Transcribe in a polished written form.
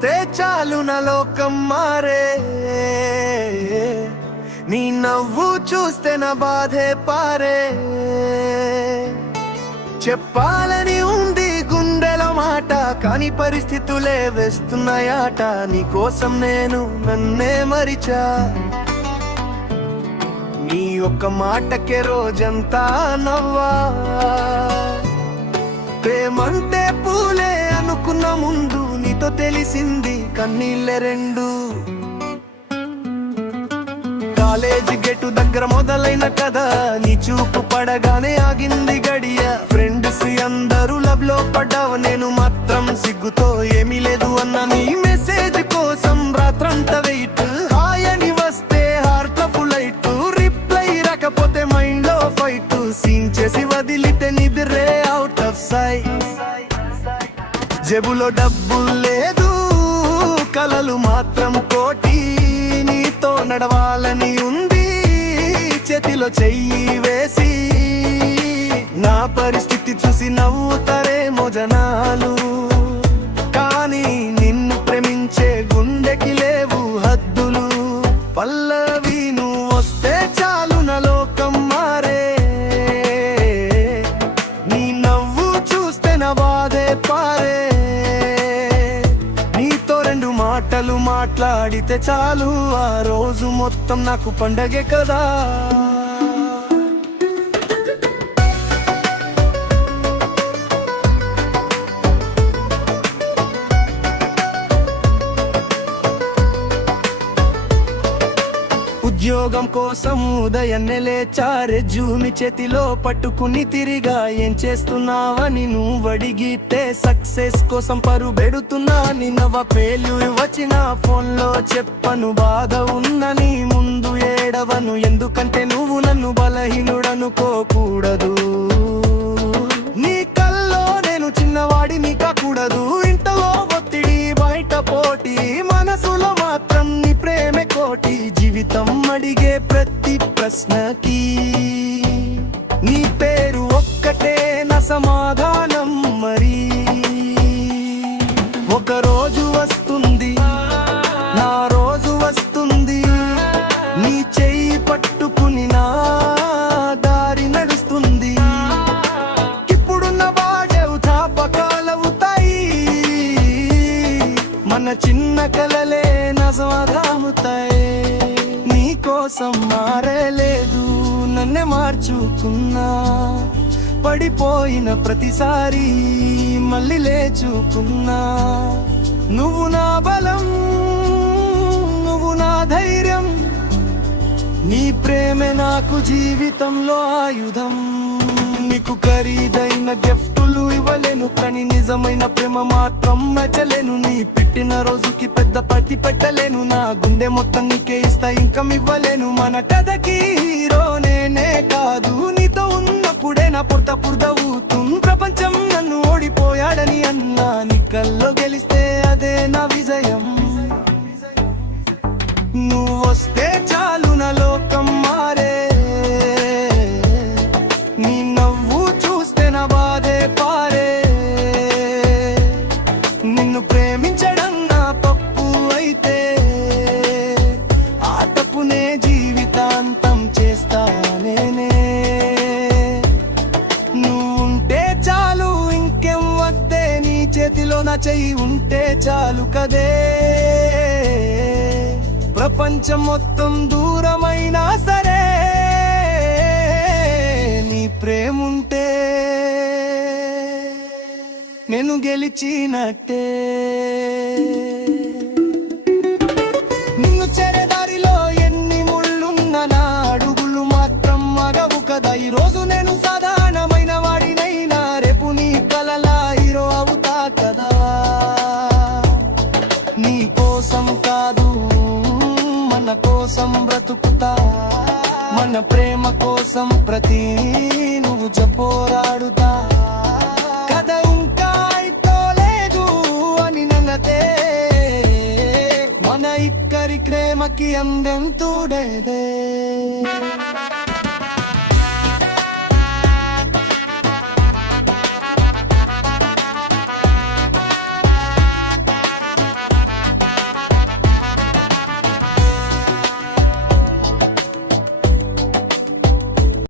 వస్తే చాలు నా లోకం మారే, నీ నవ్వు చూస్తే నా బాధే పారే. చెప్పాలని ఉంది గుండెలో మాట, కానీ పరిస్థితులే వేస్తున్నాయాట. నీ కోసం నేను నన్నే మరిచా, నీ ఒక్క మాటకే రోజంతా నవ్వా. ప్రేమంటే పూలే అనుకున్న ముందు, నీతో తెలిసింది కన్నీళ్ళే రెండు. కాలేజీ గేటు దగ్గర మొదలైన కథ, నీ చూపు పడగానే ఆగింది గడియ. ఫ్రెండ్స్ అందరూ లవ్ లో పడ్డావు, నేను మాత్రం సిగ్గుతో ఏమీ లేదు అన్న. నీ మెసేజ్ కోసం రాత్రంతా వెయిట్, హాయ్ అని వస్తే హార్ట్ లో ఫులైట్, రిప్లై రాకపోతే మైండ్ లో ఫైట్. సీన్ చేసి వదిలితే నిద్రే అవుట్ ఆఫ్ సైట్. జేబులో డబ్బు లేదు, కలలు మాత్రం కోటి. నీతో నడవాలని ఉంది, చేతిలో చెయ్యి వేసి. నా పరిస్థితి చూసి నవ్వుతారేమో జనాలు, కానీ నిన్ను ప్రేమించే గుండెకి లేవు హద్దులు. పల్లవి నువ్వు వస్తే చాలు నా లోకం మారే, నీ నవ్వు చూస్తే నా బాధే పారే. మాటలు మాట్లాడితే చాలు, ఆ రోజు మొత్తం నాకు పండగే కదా. ఉద్యోగం కోసం ఉదయాన్నే లేచా, రెజ్యూమి చేతిలో పట్టుకుని తిరిగా. ఏం చేస్తున్నావని నువ్వు అడిగితే, సక్సెస్ కోసం పరుబెడుతున్నా. నిన్నవ పేలు వచ్చిన ఫోన్ లో చెప్పను, బాధ ఉన్నని ముందు ఏడవను. ఎందుకంటే నువ్వు నన్ను బలహీనుడనుకోకూడదు, నీ కల్లో నేను చిన్నవాడిని కాకూడదు. ఇంట్లో ఒత్తిడి బయట పోటీ, మనసులో మాత్రం నీ ప్రేమే కోటి. జీవితం అడిగే ప్రతి ప్రశ్నకి నీ పేరు ఒక్కటే నా సమాధానం. మరి ఒక రోజు వస్తుంది, నా రోజు వస్తుంది, నీ చెయ్యి పట్టుకుని నా దారి నడుస్తుంది. ఇప్పుడున్న బాధలు తాపకాలవుతాయి, మన చిన్న కలలే నజమదాముతాయి. కోసం మారలేదు, నన్నే మార్చుకున్నా. పడిపోయిన ప్రతిసారి మళ్ళీ లేచుకున్నా. నువ్వు నా బలం, నువ్వు నా ధైర్యం, నీ ప్రేమే నాకు జీవితంలో ఆయుధం. నీకు ఖరీదైన గిఫ్టులు ఇవ్వలేను, కానీ నిజమైన ప్రేమ మాత్రం నచ్చలేను. నీ పెట్టిన రోజుకి పెద్ద పట్టి పెట్టలేను, నా గుండె మొత్తం నీకే ఇస్తా, ఇంకా ఇవ్వలేను. మన కథకి హీరో నేనే కాదు, నీతో ఉన్నప్పుడే నా పుర్తవుతుంది. ప్రపంచం నన్ను ఓడిపోయాడని అన్నా, నీ కల్లో గెలిస్తే అదే నా విజయం. నువ్వు వస్తే చాలు నా లోకం మారే, నీ నవ్వు చూస్తే నా బాధే పారే. నిన్ను ప్రేమించడం నా తప్పు అయితే, ఆ తప్పునే జీవితాంతం చేస్తా నేనే. నువ్వుంటే చాలు, ఇంకేం వద్దే, నీ చేతిలో నా చెయ్యి ఉంటే చాలు కదే. ప్రపంచం మొత్తం దూరమైనా సరే, నీ ప్రేముంటే నేను గెలిచినట్టే. నిన్ను చేరేదారిలో ఎన్ని ముళ్ళున్న నా అడుగులు మాత్రం మగవు కదా. ఈ రోజు నేను సాధారణమైన వాడినైనా, రేపు నీ కలలా హీరో అవుతా కదా. నీ కోసం కాదు, మన కోసం బ్రతుకుతా. మన ప్రేమ కోసం ప్రతి నువ్వు పోరాడుతా. కథ ఇంకా అయిపోలేదు అని నన్నదే, మన ఇక్కరి ప్రేమకి అందెంతుడేదే.